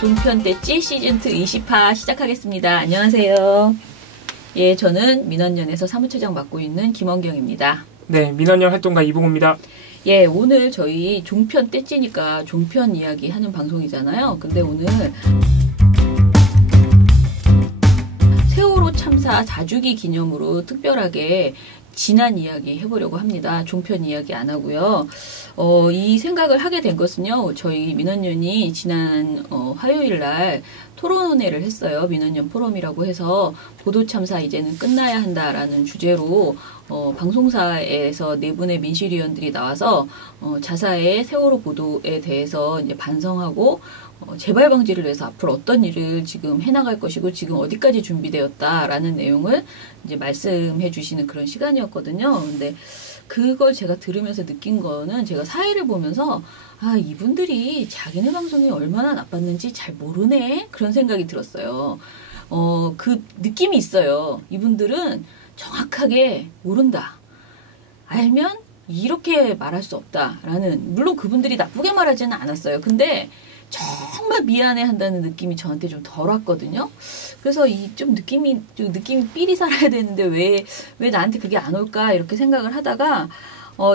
종편 떼찌 시즌2 20화 시작하겠습니다. 안녕하세요. 예, 저는 민원연에서 사무처장 맡고 있는 김원경입니다. 네, 민원연 활동가 이봉호입니다. 예, 오늘 저희 종편 떼찌니까 종편 이야기 하는 방송이잖아요. 근데 오늘 세월호 참사 4주기 기념으로 특별하게 지난 이야기 해보려고 합니다. 종편 이야기 안 하고요. 이 생각을 하게 된 것은요. 저희 민원연이 지난 화요일 날 토론회를 했어요. 민원연 포럼이라고 해서 보도 참사 이제는 끝나야 한다라는 주제로 방송사에서 네 분의 민실위원들이 나와서 자사의 세월호 보도에 대해서 이제 반성하고 재발 방지를 위해서 앞으로 어떤 일을 지금 해나갈 것이고 지금 어디까지 준비되었다라는 내용을 이제 말씀해 주시는 그런 시간이었거든요. 근데 그걸 제가 들으면서 느낀 거는 제가 사회를 보면서 이분들이 자기네 방송이 얼마나 나빴는지 잘 모르네? 그런 생각이 들었어요. 그 느낌이 있어요. 이분들은 정확하게 모른다. 알면 이렇게 말할 수 없다라는, 물론 그분들이 나쁘게 말하지는 않았어요. 근데 정말 미안해 한다는 느낌이 저한테 좀 덜 왔거든요. 그래서 좀 느낌이 삘이 살아야 되는데 왜 나한테 그게 안 올까 이렇게 생각을 하다가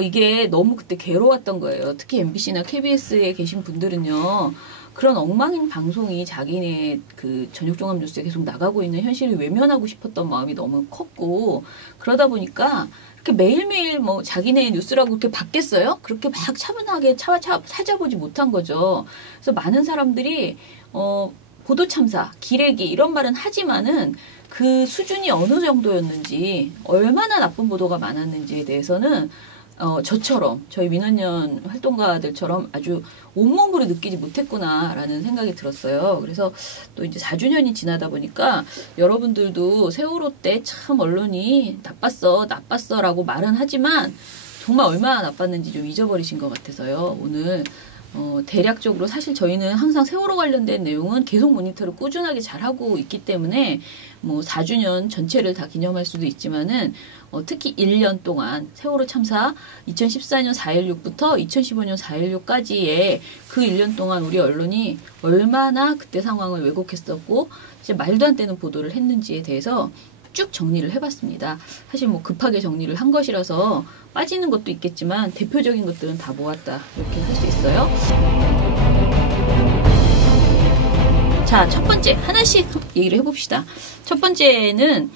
이게 너무 그때 괴로웠던 거예요. 특히 MBC나 KBS에 계신 분들은요. 그런 엉망인 방송이 자기네 그 저녁 종합 뉴스에 계속 나가고 있는 현실을 외면하고 싶었던 마음이 너무 컸고, 그러다 보니까 이렇게 매일매일 자기네 뉴스라고 그렇게 받겠어요? 그렇게 막 차분하게 찾아보지 못한 거죠. 그래서 많은 사람들이 보도 참사, 기레기 이런 말은 하지만은 그 수준이 어느 정도였는지, 얼마나 나쁜 보도가 많았는지에 대해서는 저처럼, 저희 민원연 활동가들처럼 아주 온몸으로 느끼지 못했구나라는 생각이 들었어요. 그래서 또 이제 4주년이 지나다 보니까 여러분들도 세월호 때 참 언론이 나빴어라고 말은 하지만 정말 얼마나 나빴는지 좀 잊어버리신 것 같아서요. 오늘 대략적으로 사실 저희는 항상 세월호 관련된 내용은 계속 모니터를 꾸준하게 잘하고 있기 때문에 4주년 전체를 다 기념할 수도 있지만은 특히 1년 동안 세월호 참사 2014년 4.16부터 2015년 4.16까지의 그 1년 동안 우리 언론이 얼마나 그때 상황을 왜곡했었고 이제 말도 안 되는 보도를 했는지에 대해서 쭉 정리를 해봤습니다. 사실 급하게 정리를 한 것이라서 빠지는 것도 있겠지만 대표적인 것들은 다 모았다 이렇게 할 수 있어요. 자, 첫 번째 하나씩 얘기를 해봅시다. 첫 번째는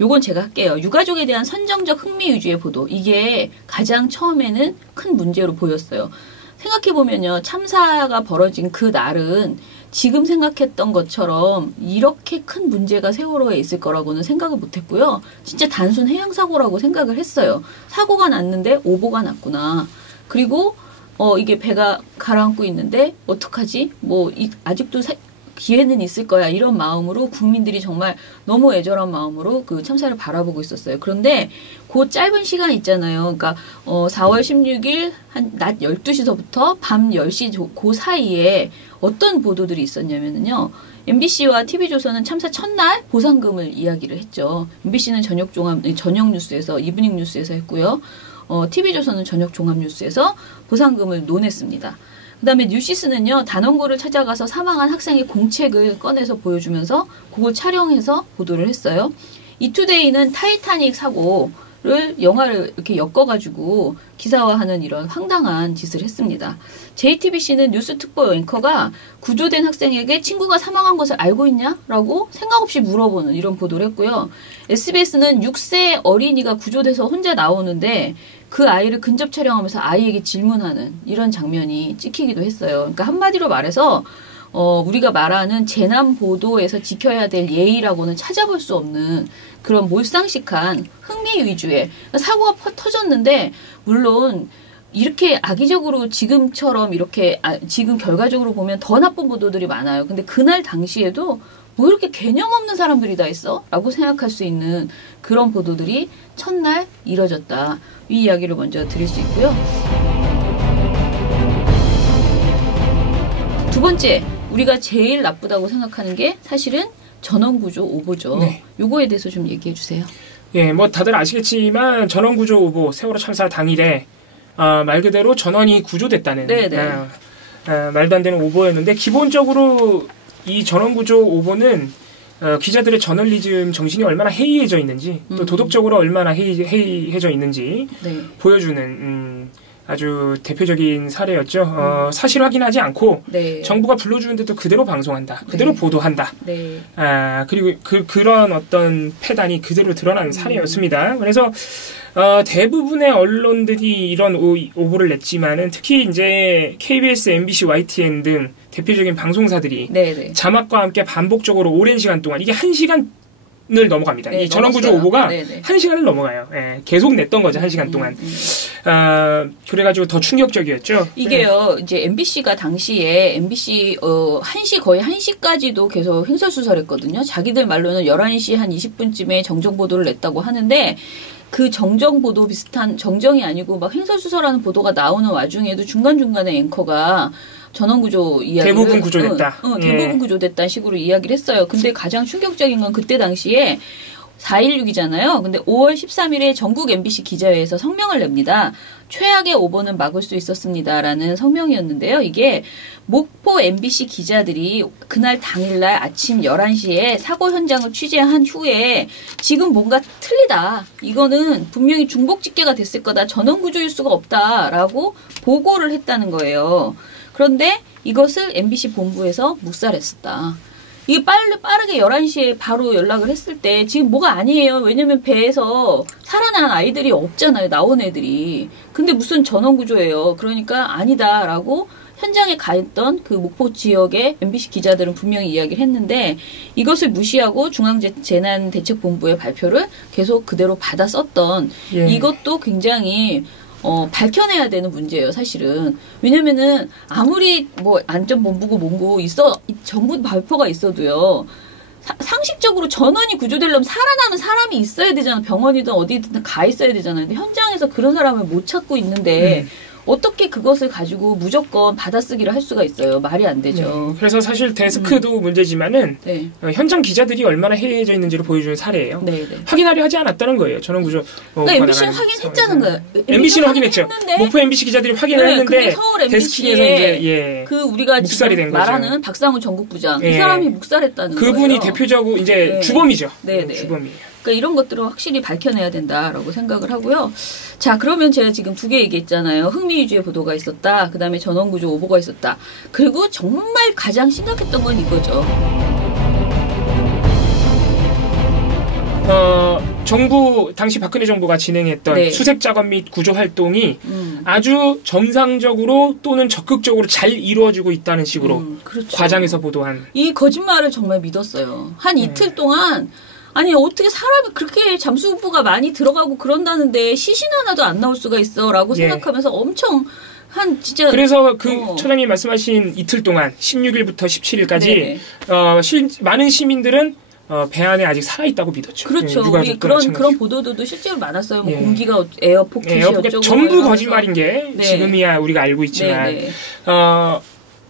요건 제가 할게요. 유가족에 대한 선정적 흥미 위주의 보도. 이게 가장 처음에는 큰 문제로 보였어요. 생각해보면요. 참사가 벌어진 그 날은 지금 생각했던 것처럼 이렇게 큰 문제가 세월호에 있을 거라고는 생각을 못했고요. 진짜 단순 해양사고라고 생각을 했어요. 사고가 났는데 오보가 났구나. 그리고 이게 배가 가라앉고 있는데 어떡하지? 아직도 기회는 있을 거야. 이런 마음으로 국민들이 정말 너무 애절한 마음으로 그 참사를 바라보고 있었어요. 그런데 그 짧은 시간 있잖아요. 그러니까 4월 16일 낮 12시서부터 밤 10시 그 사이에 어떤 보도들이 있었냐면요. MBC와 TV조선은 참사 첫날 보상금을 이야기를 했죠. MBC는 저녁 뉴스에서, 이브닝 뉴스에서 했고요. TV조선은 저녁 종합 뉴스에서 보상금을 논했습니다. 그 다음에 뉴시스는요, 단원고를 찾아가서 사망한 학생의 공책을 꺼내서 보여주면서 그걸 촬영해서 보도를 했어요. 이투데이는 타이타닉 사고를 영화를 이렇게 엮어가지고 기사화하는 이런 황당한 짓을 했습니다. JTBC는 뉴스 특보 앵커가 구조된 학생에게 친구가 사망한 것을 알고 있냐? 라고 생각 없이 물어보는 이런 보도를 했고요. SBS는 6세 어린이가 구조돼서 혼자 나오는데 그 아이를 근접 촬영하면서 아이에게 질문하는 이런 장면이 찍히기도 했어요. 그러니까 한마디로 말해서 우리가 말하는 재난 보도에서 지켜야 될 예의라고는 찾아볼 수 없는 그런 몰상식한 흥미 위주의 사고가 터졌는데, 물론 이렇게 악의적으로 지금처럼 이렇게 지금 결과적으로 보면 더 나쁜 보도들이 많아요. 근데 그날 당시에도 이렇게 개념 없는 사람들이 다 있어? 라고 생각할 수 있는 그런 보도들이 첫날 이뤄졌다. 이 이야기를 먼저 드릴 수 있고요. 두 번째, 우리가 제일 나쁘다고 생각하는 게 사실은 전원구조 오보죠. 네. 요거에 대해서 좀 얘기해 주세요. 예, 다들 아시겠지만 전원구조 오보 세월호 참사 당일에 말 그대로 전원이 구조됐다는 말도 안 되는 오보였는데 기본적으로 이 전원구조 오보는 기자들의 저널리즘 정신이 얼마나 해이해져 있는지 또 도덕적으로 얼마나 해이해져 있는지 네. 보여주는 아주 대표적인 사례였죠. 사실 확인하지 않고 네. 정부가 불러주는데도 그대로 방송한다. 그대로 네. 보도한다. 네. 그리고 그런 어떤 패단이 그대로 드러난 사례였습니다. 그래서 대부분의 언론들이 이런 오보를 냈지만은 특히 이제 KBS, MBC, YTN 등 대표적인 방송사들이 네. 자막과 함께 반복적으로 오랜 시간 동안 이게 1시간을 넘어갑니다. 네, 이 전원구조 넘었어요. 오보가 네네. 1시간을 넘어가요. 예, 계속 냈던 거죠, 1시간 동안. 그래가지고 더 충격적이었죠. 이게요, 이제 MBC가 당시에 MBC 1시 거의 1시까지도 계속 횡설수설했거든요. 자기들 말로는 11시 한 20분쯤에 정정 보도를 냈다고 하는데 그 정정 보도 비슷한 정정이 아니고 막 횡설수설하는 보도가 나오는 와중에도 중간중간에 앵커가 전원구조 이야기를 대부분 구조됐다. 대부분 구조됐다는 식으로 이야기를 했어요. 근데 가장 충격적인 건 그때 당시에 4.16이잖아요. 근데 5월 13일에 전국 MBC 기자회에서 성명을 냅니다. 최악의 오보는 막을 수 있었습니다라는 성명이었는데요. 이게 목포 MBC 기자들이 그날 당일날 아침 11시에 사고 현장을 취재한 후에 지금 뭔가 틀리다. 이거는 분명히 중복집계가 됐을 거다. 전원구조일 수가 없다라고 보고를 했다는 거예요. 그런데 이것을 MBC 본부에서 묵살했었다. 이게 빠르게 11시에 바로 연락을 했을 때 지금 뭐가 아니에요. 왜냐면 배에서 살아난 아이들이 없잖아요. 나온 애들이. 근데 무슨 전원구조예요. 그러니까 아니다라고 현장에 가 있던 그 목포 지역의 MBC 기자들은 분명히 이야기를 했는데 이것을 무시하고 중앙재난대책본부의 발표를 계속 그대로 받아 썼던 이것도 굉장히 밝혀내야 되는 문제예요, 사실은. 왜냐면은, 아무리 뭐, 안전본부고 뭔고 정부 발표가 있어도요, 상식적으로 전원이 구조되려면 살아남은 사람이 있어야 되잖아요. 병원이든 어디든 가 있어야 되잖아요. 근데 현장에서 그런 사람을 못 찾고 있는데, 어떻게 그것을 가지고 무조건 받아쓰기를 할 수가 있어요. 말이 안 되죠. 그래서 사실 데스크도 문제지만은 네. 현장 기자들이 얼마나 해이해져 있는지를 보여주는 사례예요. 네. 확인하려 하지 않았다는 거예요. 전원구조. 그러니까 MBC는 확인했다는 거예요. MBC는 확인했죠. 목포 MBC 기자들이 확인을 했는데 서울 데스킹에서 이제 그 우리가 묵살이 된 지금 거죠. 말하는 박상우 전국부장 이 사람이 묵살했다는 거예요. 그분이 대표적으로 이제 주범이죠. 네. 주범이에요. 그러니까 이런 것들을 확실히 밝혀내야 된다라고 생각을 하고요. 자, 그러면 제가 지금 2개 얘기했잖아요. 흥미 위주의 보도가 있었다. 그다음에 전원구조 오보가 있었다. 그리고 정말 가장 심각했던 건 이거죠. 정부 당시 박근혜 정부가 진행했던 수색 작업 및 구조 활동이 아주 정상적으로 또는 적극적으로 잘 이루어지고 있다는 식으로 그렇죠. 과장해서 보도한 이 거짓말을 정말 믿었어요. 한 이틀 동안 아니 어떻게 사람이 그렇게 잠수부가 많이 들어가고 그런다는데 시신 하나도 안 나올 수가 있어라고 생각하면서 엄청 한 진짜 그래서 그 처장님 말씀하신 이틀 동안 16일부터 17일까지 많은 시민들은 배 안에 아직 살아있다고 믿었죠. 그렇죠. 우리 그런 보도들도 실제로 많았어요. 뭐 공기가 에어포켓이었죠. 전부 거짓말인 게 지금이야 우리가 알고 있지만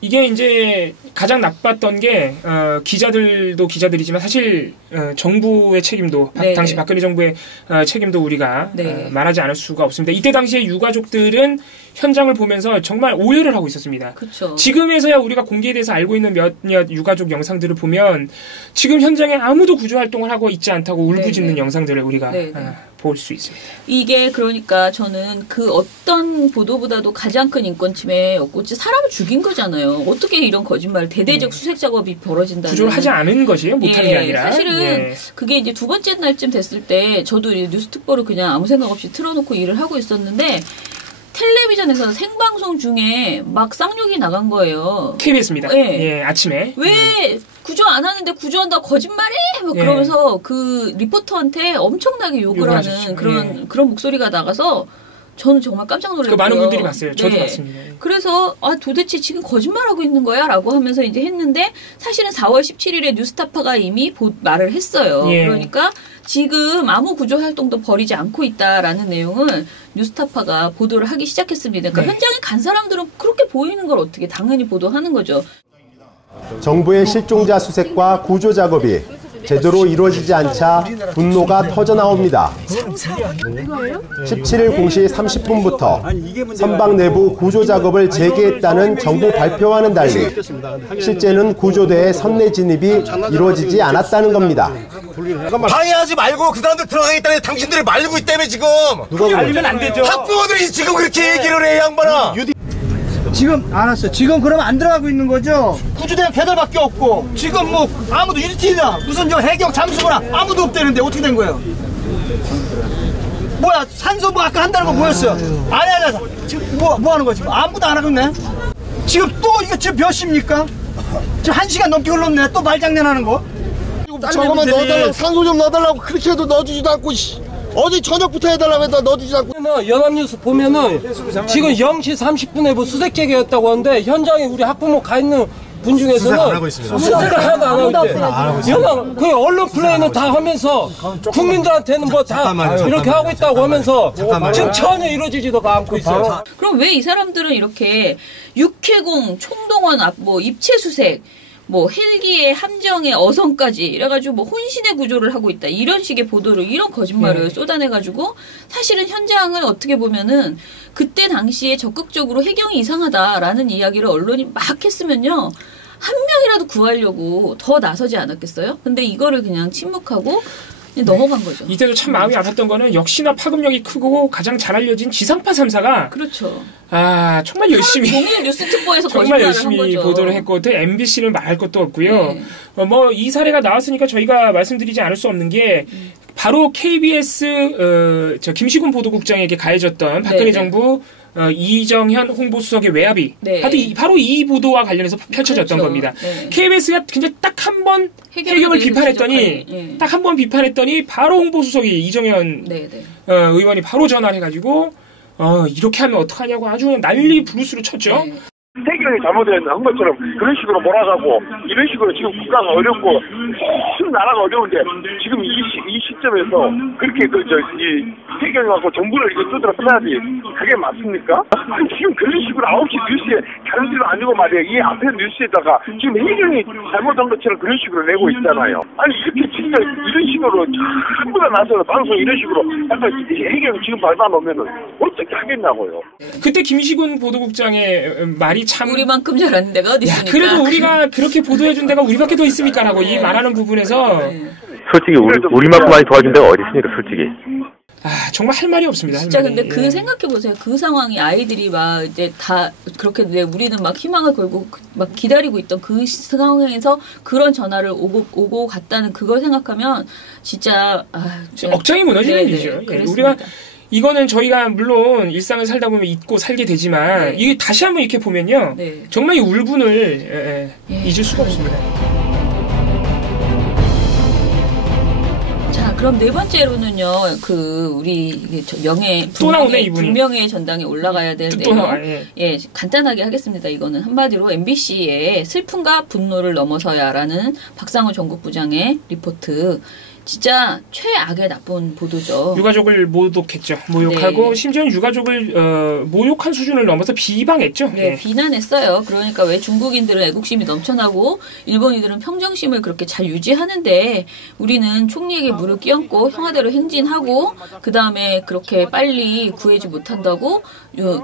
이게 이제 가장 나빴던 게 기자들도 기자들이지만 사실 정부의 책임도 당시 박근혜 정부의 책임도 우리가 말하지 않을 수가 없습니다. 이때 당시에 유가족들은 현장을 보면서 정말 오해를 하고 있었습니다. 그쵸. 지금에서야 우리가 공기에 대해서 알고 있는 몇몇 유가족 영상들을 보면 지금 현장에 아무도 구조 활동을 하고 있지 않다고 울부짖는 영상들을 우리가 볼 수 있습니다. 이게 그러니까 저는 그 어떤 보도보다도 가장 큰 인권 침해였고 사람을 죽인 거잖아요. 어떻게 이런 거짓말 대대적 수색 작업이 벌어진다는 구조를 하지 않은 것이에요. 못하는 게 아니라. 사실은 그게 이제 2번째 날쯤 됐을 때 저도 뉴스 특보를 그냥 아무 생각 없이 틀어놓고 일을 하고 있었는데 텔레비전에서 생방송 중에 막 쌍욕이 나간 거예요. KBS입니다. 아침에. 왜 구조 안 하는데 구조한다고 거짓말해? 막 그러면서 그 리포터한테 엄청나게 욕을 하는 그런 목소리가 나가서 저는 정말 깜짝 놀랐고요. 많은 분들이 봤어요. 저도 봤습니다. 그래서 도대체 지금 거짓말하고 있는 거야? 라고 하면서 이제 했는데 사실은 4월 17일에 뉴스타파가 이미 말을 했어요. 그러니까 지금 아무 구조 활동도 벌이지 않고 있다라는 내용을 뉴스타파가 보도를 하기 시작했습니다. 그러니까 현장에 간 사람들은 그렇게 보이는 걸 어떻게 당연히 보도하는 거죠. 정부의 실종자 수색과 구조 작업이 제대로 이루어지지 않자 분노가 터져나옵니다. 17일 0시 30분부터 선박 내부 구조 작업을 재개했다는 정부 발표와는 달리 실제는 구조대의 선내 진입이 이루어지지 않았다는 겁니다. 방해하지 말고 그 사람들 들어가겠다는 당신들이 말리고 있다며 지금. 누가 말리면 안 되죠. 학부모들이 지금 그렇게 얘기를 해, 양반아. 지금 알았어. 지금 그러면 안 들어가고 있는 거죠? 구조대는 배달밖에 없고 지금 뭐 아무도 유니티나 무슨 저 해경 잠수부나 아무도 없대는데 어떻게 된 거예요? 뭐야 산소 뭐 아까 한다는 거 뭐였어요? 아니 지금 뭐 하는 거야 지금? 아무도 안 하고 있네. 지금 또 이거 지금 몇 시입니까? 지금 1시간 넘게 흘렀네. 또 말장난하는 거? 저거만 넣어달라고, 산소 좀 넣어달라고 그렇게 해도 넣어주지도 않고 어제 저녁부터 해달라고 해도 넣어주지도 않고. 연합뉴스 보면은 지금 0시 30분에 뭐 수색 재개였다고 하는데 현장에 우리 학부모 가 있는 분 중에서는 수색 안 하고 있습니다. 수색을 하나도 안 하고 있대. 연합 그 언론 플레이는 다 하면서 국민들한테는 뭐 다 이렇게 하고 있다고 하면서 지금 전혀 이루어지지도 않고 있어요. 그럼 왜 이 사람들은 이렇게 육해공, 총동원 뭐 입체 수색, 뭐 헬기의 함정의 어선까지 이래가지고 뭐 혼신의 구조를 하고 있다 이런 식의 보도를 이런 거짓말을 쏟아내가지고 사실은 현장을 어떻게 보면은 그때 당시에 적극적으로 해경이 이상하다라는 이야기를 언론이 막 했으면요 한 명이라도 구하려고 더 나서지 않았겠어요? 근데 이거를 그냥 침묵하고 넘어간 거죠. 이때도 참 마음이 아팠던 거는 역시나 파급력이 크고 가장 잘 알려진 지상파 3사가 그렇죠. 아 정말 열심히 종일 뉴스 특보에서 정말 열심히 보도를 했고 또 MBC는 말할 것도 없고요. 네. 뭐 이 사례가 나왔으니까 저희가 말씀드리지 않을 수 없는 게 바로 KBS 김시군 보도국장에게 가해졌던 박근혜 네. 정부 이정현 홍보수석의 외압이 네. 바로 이 보도와 관련해서 펼쳐졌던 그렇죠. 겁니다. 네. KBS가 근데 딱 한 번 해경을 비판했더니 네. 딱 한 번 비판했더니 바로 홍보수석이 이정현 네, 네. 의원이 바로 전화를 해가지고 이렇게 하면 어떡하냐고 아주 그냥 난리 부르스로 쳤죠. 네. 해경이 잘못한 것처럼 그런 식으로 몰아가고 이런 식으로 지금 국가가 어렵고 큰 나라가 어려운데 지금 이 시점에서 그렇게 이 해경하고 정부를 이거 두드려 패야지 그게 맞습니까? 아니, 지금 그런 식으로 9시 뉴스에 다른 데는 아니고 말이에요. 이 앞에 뉴스에다가 지금 해경이 잘못한 것처럼 그런 식으로 내고 있잖아요. 아니 이렇게 진짜 이런 식으로 전부 다 나서서 방송 이런 식으로 약간 해경이 지금 밟아놓으면은 어떻게 하겠냐고요. 그때 김시군 보도국장의 말이 참 우리만큼 잘하는 데가 어디 있습니까? 그래도 우리가 그렇게 보도해준 데가 우리밖에 더 있습니까라고 이 말하는 부분에서 솔직히 우리만큼 많이 도와준 데가 어디 있습니까, 솔직히. 정말 할 말이 없습니다. 진짜 근데 그 생각해보세요. 그 상황이 아이들이 막 이제 다 그렇게 우리는 막 희망을 걸고 막 기다리고 있던 그 상황에서 그런 전화를 오고 갔다는 그걸 생각하면 진짜 억장이 무너지는 일이죠. 우리가 이거는 저희가 물론 일상을 살다 보면 잊고 살게 되지만 이게 다시 한번 이렇게 보면요. 정말 이 울분을 잊을 수가 없습니다. 자, 그럼 네 번째로는요. 우리 명예 불명예 전당에 올라가야 될 내용. 예, 간단하게 하겠습니다. 이거는 한마디로 MBC의 슬픔과 분노를 넘어서야라는 박상우 전국부장의 리포트. 진짜 최악의 나쁜 보도죠. 유가족을 모독했죠. 모욕하고 심지어는 유가족을 모욕한 수준을 넘어서 비방했죠. 네, 비난했어요. 그러니까 왜 중국인들은 애국심이 넘쳐나고 일본인들은 평정심을 그렇게 잘 유지하는데 우리는 총리에게 무릎 꿇고 형아대로 행진하고 그 다음에 그렇게 빨리 구해지 못한다고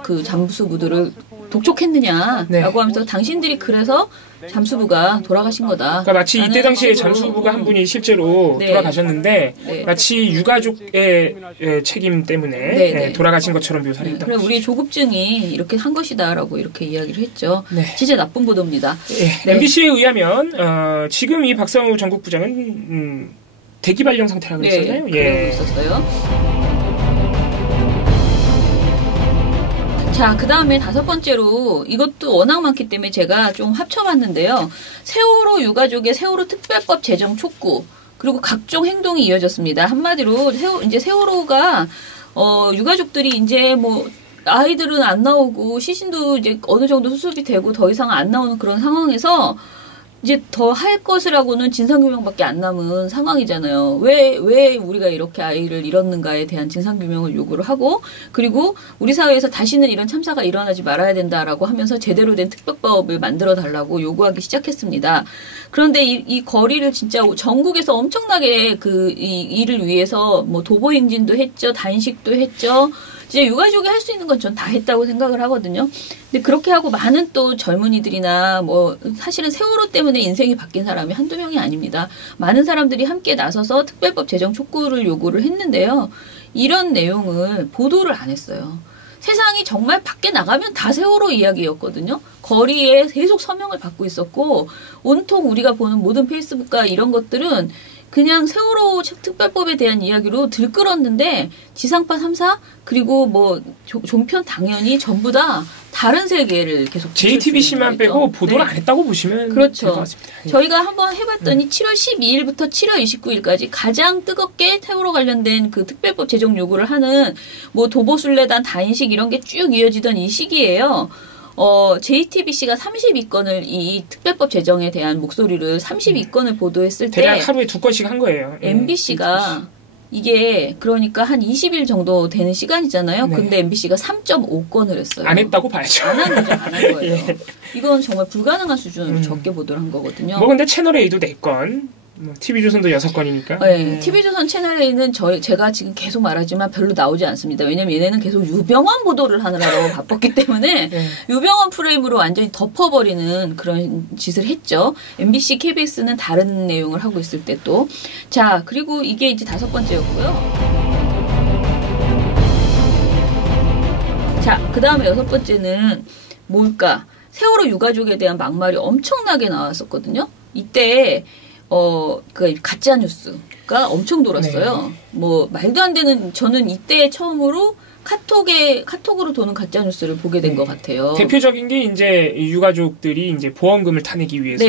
그 잠수부들을 독촉했느냐라고 하면서 당신들이 그래서 잠수부가 돌아가신 거다. 그러니까 마치 이때 당시에 잠수부가 한 분이 실제로 돌아가셨는데 마치 유가족의 책임 때문에 돌아가신 것처럼 묘사를 했던 거죠. 우리 조급증이 이렇게 한 것이다라고 이렇게 이야기를 했죠. 진짜 나쁜 보도입니다. MBC에 의하면 지금 이 박상우 전국부장은 대기발령 상태라고 했었나요? 그러고 있었어요. 자, 그 다음에 다섯 번째로 이것도 워낙 많기 때문에 제가 좀 합쳐봤는데요. 세월호 유가족의 세월호 특별법 제정 촉구 그리고 각종 행동이 이어졌습니다. 한마디로 이제 세월호가 유가족들이 이제 뭐 아이들은 안 나오고 시신도 이제 어느 정도 수습이 되고 더 이상 안 나오는 그런 상황에서 이제 더 할 것이라고는 진상규명밖에 안 남은 상황이잖아요. 왜 우리가 이렇게 아이를 잃었는가에 대한 진상규명을 요구를 하고, 그리고 우리 사회에서 다시는 이런 참사가 일어나지 말아야 된다라고 하면서 제대로 된 특별법을 만들어 달라고 요구하기 시작했습니다. 그런데 이 거리를 진짜 전국에서 엄청나게 이 일을 위해서 뭐 도보행진도 했죠, 단식도 했죠. 이제 유가족이 할 수 있는 건 전 다 했다고 생각을 하거든요. 근데 그렇게 하고 많은 또 젊은이들이나 뭐 사실은 세월호 때문에 인생이 바뀐 사람이 한두 명이 아닙니다. 많은 사람들이 함께 나서서 특별법 제정 촉구를 요구를 했는데요. 이런 내용을 보도를 안 했어요. 세상이 정말 밖에 나가면 다 세월호 이야기였거든요. 거리에 계속 서명을 받고 있었고, 온통 우리가 보는 모든 페이스북과 이런 것들은 그냥 세월호 특별법에 대한 이야기로 들끓었는데, 지상파 3사 그리고 뭐 종편 당연히 전부 다 다른 세계를 계속 JTBC만 빼고 보도를 안 했다고 보시면 그렇죠. 될 것 같습니다. 저희가 한번 해봤더니 7월 12일부터 7월 29일까지 가장 뜨겁게 세월호 관련된 그 특별법 제정 요구를 하는 뭐 도보순례단 단식 이런 게 쭉 이어지던 이 시기예요. JTBC가 32건을 이 특별법 제정에 대한 목소리를 32건을 보도했을 때 대략 하루에 2건씩 한 거예요. MBC가 이게 그러니까 한 20일 정도 되는 시간이잖아요. 네. 근데 MBC가 3.5건을 했어요. 안 했다고 봐야죠. 안 한 거죠. 안 한 거예요. 예. 이건 정말 불가능한 수준으로 적게 보도를 한 거거든요. 뭐 근데 채널A도 4건. TV조선도 6건이니까. 네. TV조선 채널A는 제가 지금 계속 말하지만 별로 나오지 않습니다. 왜냐면 얘네는 계속 유병원 보도를 하느라고 바빴기 때문에 네. 유병원 프레임으로 완전히 덮어버리는 그런 짓을 했죠. MBC, KBS는 다른 내용을 하고 있을 때 또. 자, 그리고 이게 이제 5번째였고요. 자, 그 다음에 6번째는 뭘까? 세월호 유가족에 대한 막말이 엄청나게 나왔었거든요. 이때 그 가짜 뉴스가 엄청 돌았어요. 네. 뭐 말도 안 되는, 저는 이때 처음으로 카톡으로 도는 가짜 뉴스를 보게 된 것 같아요. 대표적인 게 이제 유가족들이 이제 보험금을 타내기 위해서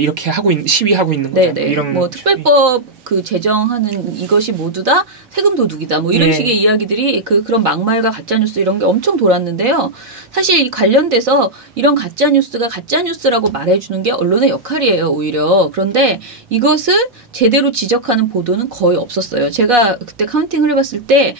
이렇게 시위하고 있는 거죠. 이런 뭐 특별법 그 제정하는 이것이 모두 다 세금 도둑이다. 뭐 이런 식의 이야기들이 그런 막말과 가짜 뉴스 이런 게 엄청 돌았는데요. 사실 관련돼서 이런 가짜 뉴스가 가짜 뉴스라고 말해주는 게 언론의 역할이에요, 오히려. 그런데 이것을 제대로 지적하는 보도는 거의 없었어요. 제가 그때 카운팅을 해봤을 때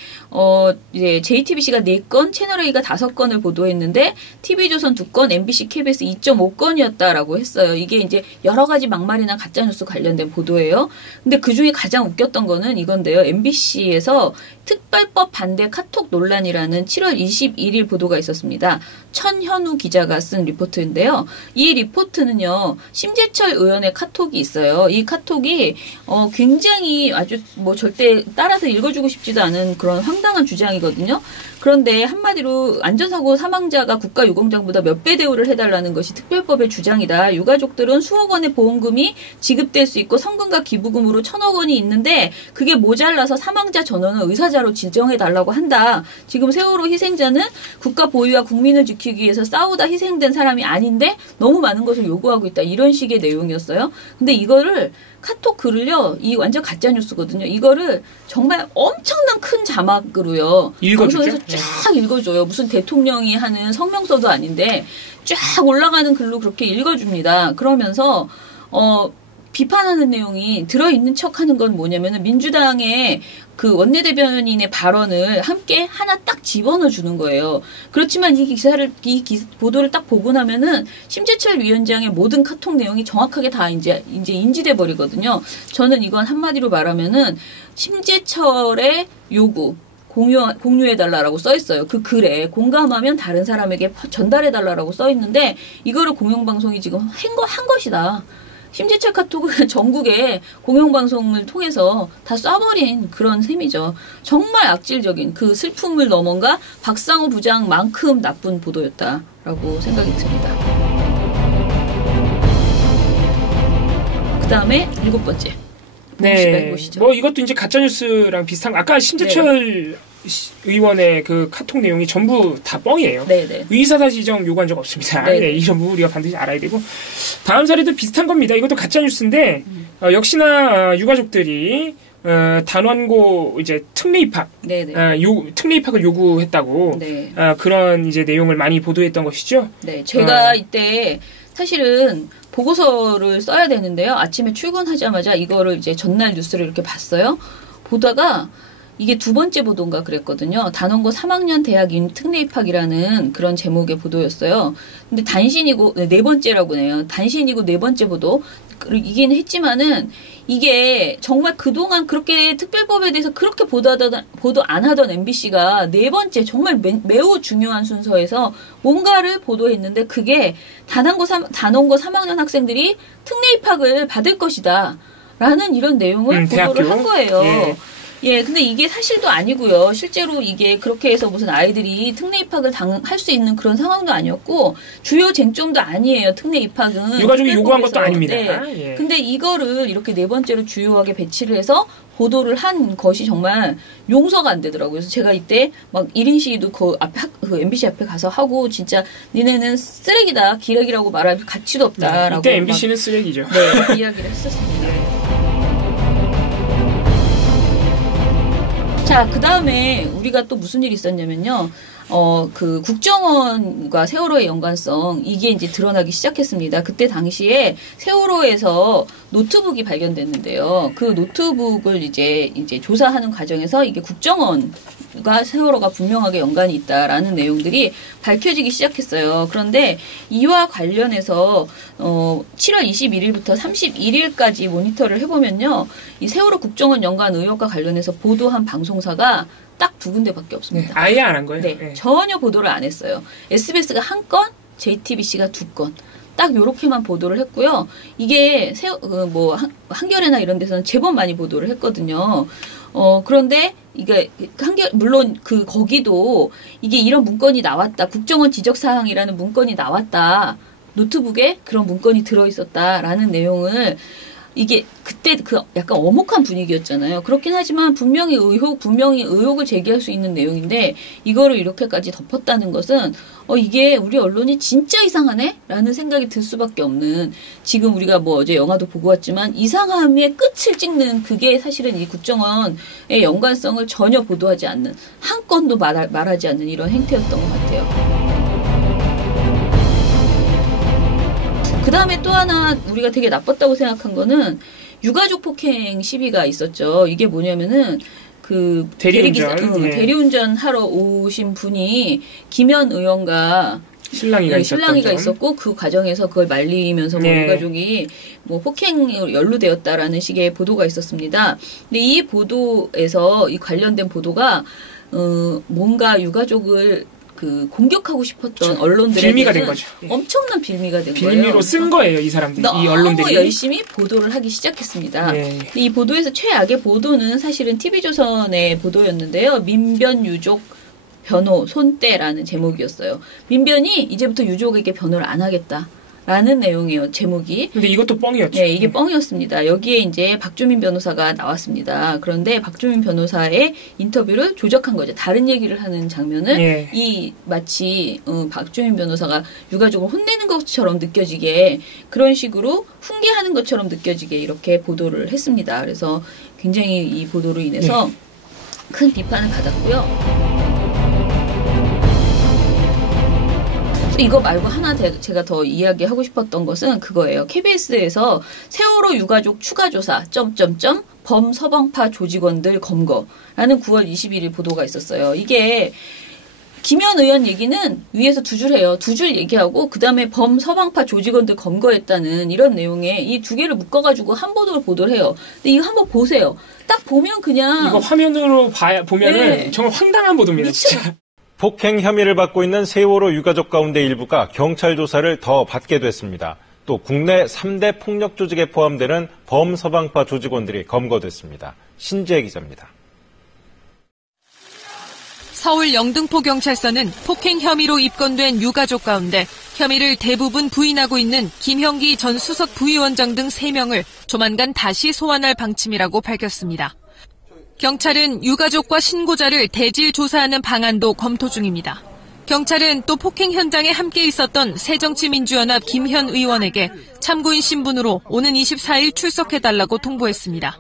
이제 JTBC가 4건, 채널A가 5건을 보도했는데 TV조선 2건, MBC, KBS 2.5건이었다라고 했어요. 이게 이제 여러 가지 막말이나 가짜 뉴스 관련된 보도예요. 근데 그 중에 가장 웃겼던 거는 이건데요. MBC에서 특별법 반대 카톡 논란이라는 7월 21일 보도가 있었습니다. 천현우 기자가 쓴 리포트인데요. 이 리포트는요, 심재철 의원의 카톡이 있어요. 이 카톡이 굉장히 아주 뭐 절대 따라서 읽어주고 싶지도 않은 그런 황당한 주장이거든요. 그런데 한마디로 안전사고 사망자가 국가유공자보다 몇 배 대우를 해달라는 것이 특별법의 주장이다. 유가족들은 수억 원의 보험금이 지급될 수 있고 성금과 기부금으로 1,000억 원이 있는데 그게 모자라서 사망자 전원을 의사자로 지정해달라고 한다. 지금 세월호 희생자는 국가 보위와 국민을 지키기 위해서 싸우다 희생된 사람이 아닌데 너무 많은 것을 요구하고 있다. 이런 식의 내용이었어요. 근데 이거를 카톡 글을요, 이 완전 가짜 뉴스거든요. 이거를 정말 엄청난 큰 자막으로요. 읽어주죠. 쫙 읽어줘요. 무슨 대통령이 하는 성명서도 아닌데 쫙 올라가는 글로 그렇게 읽어줍니다. 그러면서 비판하는 내용이 들어있는 척하는 건 뭐냐면은 민주당의 그 원내대변인의 발언을 함께 하나 딱 집어넣어 주는 거예요. 그렇지만 이 보도를 딱 보고 나면은 심재철 위원장의 모든 카톡 내용이 정확하게 다 이제 인지돼 버리거든요. 저는 이건 한마디로 말하면은 심재철의 요구, 공유해달라고 써있어요. 그 글에 공감하면 다른 사람에게 전달해달라고 써있는데 이거를 공영방송이 지금 한 것이다. 심재철 카톡을 전국에 공영방송을 통해서 다 쏴버린 그런 셈이죠. 정말 악질적인 그 슬픔을 넘어가 박상호 부장만큼 나쁜 보도였다라고 생각이 듭니다. 그 다음에 7번째. 네. 뭐 이것도 이제 가짜뉴스랑 비슷한, 아까 심재철 의원의 그 카톡 내용이 전부 다 뻥이에요. 네네. 의사사 지정 요구한 적 없습니다. 네, 이런 부분 우리가 반드시 알아야 되고. 다음 사례도 비슷한 겁니다. 이것도 가짜뉴스인데 역시나 유가족들이 단원고 이제 특례 입학, 특례 입학을 요구했다고 네. 그런 이제 내용을 많이 보도했던 것이죠. 네, 제가 이때 사실은 보고서를 써야 되는데요. 아침에 출근하자마자 이거를 이제 전날 뉴스를 이렇게 봤어요. 보다가 이게 두 번째 보도인가 그랬거든요. 단원고 3학년 대학 특례 입학이라는 그런 제목의 보도였어요. 근데 단신이고 네 번째라고 해요. 단신이고 네 번째 보도. 이긴 했지만은 이게 정말 그동안 그렇게 특별법에 대해서 그렇게 보도 안 하던 MBC가 네 번째 정말 매우 중요한 순서에서 뭔가를 보도했는데 그게 단원고 3학년 학생들이 특례 입학을 받을 것이다. 라는 이런 내용을 보도를 한 거예요. 예, 근데 이게 사실도 아니고요. 실제로 이게 그렇게 해서 무슨 아이들이 특례 입학을 할 수 있는 그런 상황도 아니었고 주요 쟁점도 아니에요. 특례 입학은 유가족이 요구한 것도 아닙니다. 네. 예. 근데 이거를 이렇게 네 번째로 주요하게 배치를 해서 보도를 한 것이 정말 용서가 안 되더라고요. 그래서 제가 이때 막 1인 시위도 그 MBC 앞에 가서 하고 진짜 니네는 쓰레기다, 기레기라고 말할 가치도 없다라고. 이때 MBC는 쓰레기죠. 네, 이야기를 했었습니다. 자, 그 다음에 우리가 또 무슨 일이 있었냐면요. 그 국정원과 세월호의 연관성, 이게 이제 드러나기 시작했습니다. 그때 당시에 세월호에서 노트북이 발견됐는데요. 그 노트북을 이제 조사하는 과정에서 이게 국정원과 세월호가 분명하게 연관이 있다라는 내용들이 밝혀지기 시작했어요. 그런데 이와 관련해서 7월 21일부터 31일까지 모니터를 해보면요. 이 세월호 국정원 연관 의혹과 관련해서 보도한 방송사가 딱 두 군데밖에 없습니다. 네, 아예 안 한 거예요? 네, 전혀 보도를 안 했어요. SBS가 한 건, JTBC가 두 건. 딱 요렇게만 보도를 했고요. 이게 한겨레나 이런 데서는 제법 많이 보도를 했거든요. 그런데 이게 물론 거기도 이게 이런 문건이 나왔다. 국정원 지적사항이라는 문건이 나왔다. 노트북에 그런 문건이 들어있었다라는 내용을 이게 그때 약간 어목한 분위기였잖아요. 그렇긴 하지만 분명히 의혹을 제기할 수 있는 내용인데 이거를 이렇게까지 덮었다는 것은 이게 우리 언론이 진짜 이상하네? 라는 생각이 들 수밖에 없는, 지금 우리가 어제 영화도 보고 왔지만 이상함의 끝을 찍는 그게 사실은 이 국정원의 연관성을 전혀 보도하지 않는, 한 건도 말하지 않는 이런 행태였던 것 같아요. 그 다음에 또 하나 우리가 되게 나빴다고 생각한 거는 유가족 폭행 시비가 있었죠. 이게 뭐냐면은 대리운전 하러 오신 분이 김현 의원과 신랑이가 있었고 그 과정에서 그걸 말리면서 유가족이 폭행에 연루되었다라는 식의 보도가 있었습니다. 근데 이 보도에서 이 관련된 보도가 뭔가 유가족을 공격하고 싶었던 언론들에게 빌미가 된 거죠. 엄청난 빌미가 된 거예요. 빌미로 쓴 거예요, 이 사람들이. 이 언론들이 너무 열심히 보도를 하기 시작했습니다. 근데 이 보도에서 최악의 보도는 사실은 TV조선의 보도였는데요. 민변 유족 변호 손떼라는 제목이었어요. 민변이 이제부터 유족에게 변호를 안 하겠다. 라는 내용이에요, 제목이. 근데 이것도 뻥이었죠. 네, 이게 뻥이었습니다. 여기에 이제 박주민 변호사가 나왔습니다. 그런데 박주민 변호사의 인터뷰를 조작한 거죠. 다른 얘기를 하는 장면을 마치 박주민 변호사가 유가족을 혼내는 것처럼 느껴지게, 그런 식으로 훈계하는 것처럼 느껴지게 이렇게 보도를 했습니다. 그래서 굉장히 이 보도로 인해서 큰 비판을 받았고요. 이거 말고 하나 제가 더 이야기하고 싶었던 것은 그거예요. KBS에서 세월호 유가족 추가 조사 범서방파 조직원들 검거라는 9월 21일 보도가 있었어요. 이게 김현 의원 얘기는 위에서 두 줄 해요. 두 줄 얘기하고 그다음에 범서방파 조직원들 검거했다는 이런 내용의 이 두 개를 묶어가지고 한 보도를 보도를 해요. 근데 이거 한번 보세요. 딱 보면 그냥 이거 화면으로 보면은 정말 황당한 보도입니다. 진짜. 폭행 혐의를 받고 있는 세월호 유가족 가운데 일부가 경찰 조사를 더 받게 됐습니다. 또 국내 3대 폭력 조직에 포함되는 범서방파 조직원들이 검거됐습니다. 신지혜 기자입니다. 서울 영등포경찰서는 폭행 혐의로 입건된 유가족 가운데 혐의를 대부분 부인하고 있는 김형기 전 수석 부위원장 등 3명을 조만간 다시 소환할 방침이라고 밝혔습니다. 경찰은 유가족과 신고자를 대질 조사하는 방안도 검토 중입니다. 경찰은 또 폭행 현장에 함께 있었던 새정치민주연합 김현 의원에게 참고인 신분으로 오는 24일 출석해달라고 통보했습니다.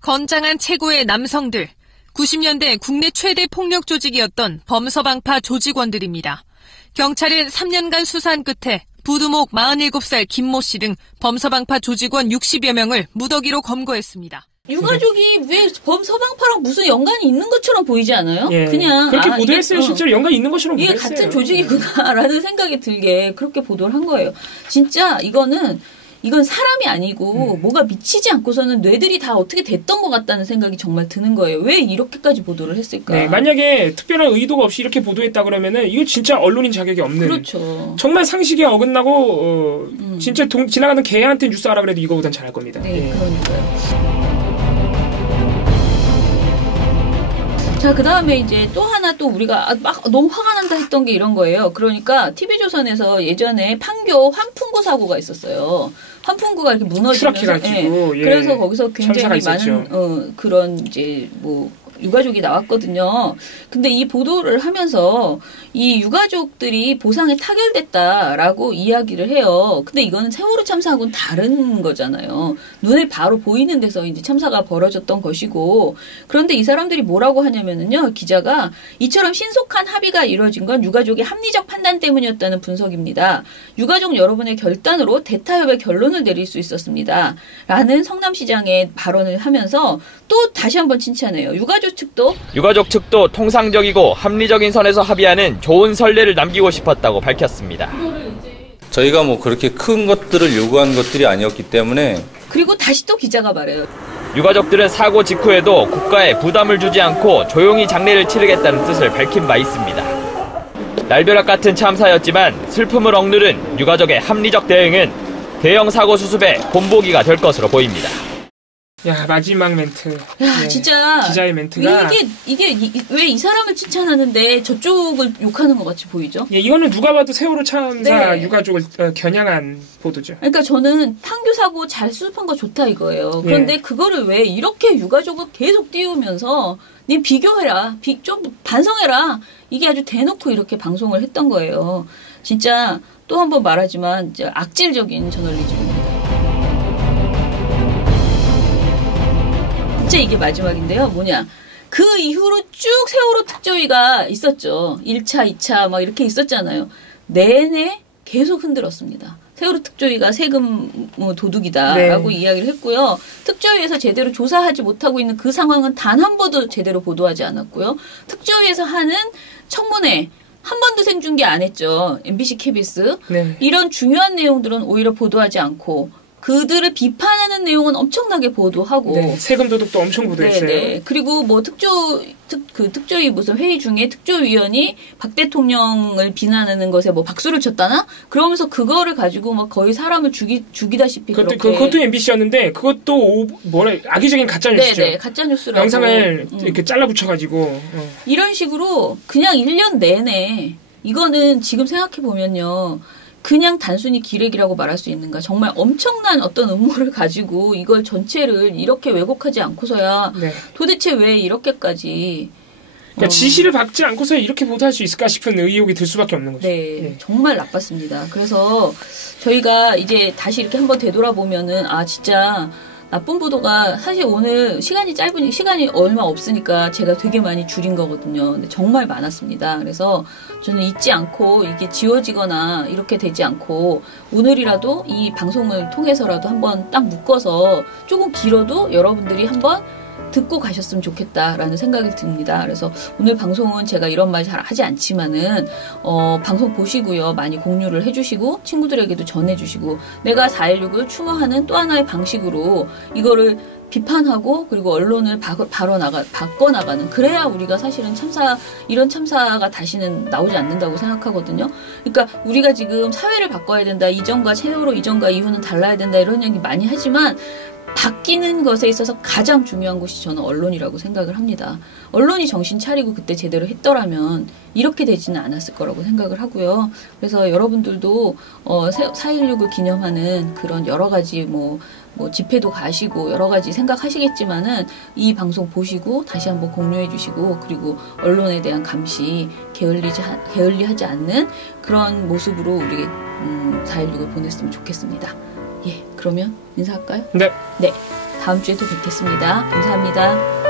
건장한 최고의 남성들, 90년대 국내 최대 폭력 조직이었던 범서방파 조직원들입니다. 경찰은 3년간 수사한 끝에 부두목 47살 김모 씨 등 범서방파 조직원 60여 명을 무더기로 검거했습니다. 유가족이 왜 범서방파랑 무슨 연관이 있는 것처럼 보이지 않아요? 예, 그냥 그렇게 보도했어요. 실제로 연관이 있는 것처럼 이게 보도했어요. 같은 조직이구나라는 생각이 들게 그렇게 보도를 한 거예요. 진짜 이건 사람이 아니고 뭐가 미치지 않고서는 뇌들이 다 어떻게 됐던 것 같다는 생각이 정말 드는 거예요. 왜 이렇게까지 보도를 했을까? 네, 만약에 특별한 의도가 없이 이렇게 보도했다 그러면은 이거 진짜 언론인 자격이 없는. 그렇죠. 정말 상식에 어긋나고 진짜 지나가는 개한테 뉴스 하라 그래도 이거보단 잘할 겁니다. 네, 그러니까요. 자, 그 다음에 이제 또 하나 또 우리가 막 너무 화가 난다 했던 게 이런 거예요. 그러니까 TV조선에서 예전에 판교 환풍구 사고가 있었어요. 환풍구가 이렇게 무너지면서. 추락해가지고. 예. 그래서 거기서 굉장히 많은, 그런 이제 뭐, 유가족이 나왔거든요. 근데 이 보도를 하면서 이 유가족들이 보상에 타결됐다라고 이야기를 해요. 근데 이거는 세월호 참사하고는 다른 거잖아요. 눈에 바로 보이는 데서 이제 참사가 벌어졌던 것이고, 그런데 이 사람들이 뭐라고 하냐면은요, 기자가 이처럼 신속한 합의가 이루어진 건 유가족의 합리적 판단 때문이었다는 분석입니다. 유가족 여러분의 결단으로 대타협의 결론을 내릴 수 있었습니다. 라는 성남시장의 발언을 하면서 또 다시 한번 칭찬해요. 유가족 측도 통상적이고 합리적인 선에서 합의하는 좋은 선례를 남기고 싶었다고 밝혔습니다. 저희가 뭐 그렇게 큰 것들을 요구한 것들이 아니었기 때문에. 그리고 다시 또 기자가 말해요. 유가족들은 사고 직후에도 국가에 부담을 주지 않고 조용히 장례를 치르겠다는 뜻을 밝힌 바 있습니다. 날벼락 같은 참사였지만 슬픔을 억누른 유가족의 합리적 대응은 대형 사고 수습의 본보기가 될 것으로 보입니다. 야, 마지막 멘트. 야, 네. 진짜. 기자의 멘트가. 이게 왜 이 사람을 칭찬하는데 저쪽을 욕하는 것 같이 보이죠? 예, 이거는 누가 봐도 세월호 참사 네. 유가족을 겨냥한 보도죠. 그러니까 저는 판교 사고 잘 수습한 거 좋다 이거예요. 그런데 예. 그거를 왜 이렇게 유가족을 계속 띄우면서 니 비교해라. 좀 반성해라. 이게 아주 대놓고 이렇게 방송을 했던 거예요. 진짜 또 한 번 말하지만 악질적인 저널리즘입니다. 진짜 이게 마지막인데요. 뭐냐. 그 이후로 쭉 세월호 특조위가 있었죠. 1차, 2차 막 이렇게 있었잖아요. 내내 계속 흔들었습니다. 세월호 특조위가 세금 도둑이다라고 이야기를 했고요. 특조위에서 제대로 조사하지 못하고 있는 그 상황은 단 한 번도 제대로 보도하지 않았고요. 특조위에서 하는 청문회 한 번도 생중계 안 했죠. MBC, KBS. 이런 중요한 내용들은 오히려 보도하지 않고 그들을 비판하는 내용은 엄청나게 보도하고. 네, 세금 도둑도 엄청 보도했어요. 네. 그리고 뭐 특조위 무슨 회의 중에 특조위원이 박 대통령을 비난하는 것에 뭐 박수를 쳤다나? 그러면서 그거를 가지고 막 거의 사람을 죽이다시피 그것도 MBC였는데 그것도 악의적인 가짜뉴스죠. 네, 가짜뉴스라고. 영상을 이렇게 잘라붙여가지고. 이런 식으로 그냥 1년 내내 이거는 지금 생각해보면요. 그냥 단순히 기레기라고 말할 수 있는가. 정말 엄청난 어떤 음모를 가지고 이걸 전체를 이렇게 왜곡하지 않고서야 도대체 왜 이렇게까지. 그러니까 지시를 받지 않고서 이렇게 보도할 수 있을까 싶은 의혹이 들 수밖에 없는 거죠. 네, 정말 나빴습니다. 그래서 저희가 이제 다시 이렇게 한번 되돌아보면은 진짜 나쁜 보도가 사실 오늘 시간이 얼마 없으니까 제가 되게 많이 줄인 거거든요. 근데 정말 많았습니다. 그래서 저는 잊지 않고 이게 지워지거나 이렇게 되지 않고 오늘이라도 이 방송을 통해서라도 한번 딱 묶어서 조금 길어도 여러분들이 한번 듣고 가셨으면 좋겠다라는 생각이 듭니다. 그래서 오늘 방송은 제가 이런 말 잘 하지 않지만은 방송 보시고요. 많이 공유를 해주시고 친구들에게도 전해주시고 내가 4.16을 추모하는 또 하나의 방식으로 이거를 비판하고 그리고 언론을 바꿔나가는 그래야 우리가 사실은 이런 참사가 다시는 나오지 않는다고 생각하거든요. 그러니까 우리가 지금 사회를 바꿔야 된다. 이전과 세월호 이전과 이후는 달라야 된다. 이런 얘기 많이 하지만 바뀌는 것에 있어서 가장 중요한 것이 저는 언론이라고 생각을 합니다. 언론이 정신 차리고 그때 제대로 했더라면 이렇게 되지는 않았을 거라고 생각을 하고요. 그래서 여러분들도 4.16을 기념하는 그런 여러 가지 뭐 집회도 가시고 여러 가지 생각하시겠지만은 이 방송 보시고 다시 한번 공유해 주시고 그리고 언론에 대한 감시 게을리하지 않는 그런 모습으로 우리 4.16을 보냈으면 좋겠습니다. 예, 그러면 인사할까요? 네. 네, 다음 주에 또 뵙겠습니다. 감사합니다.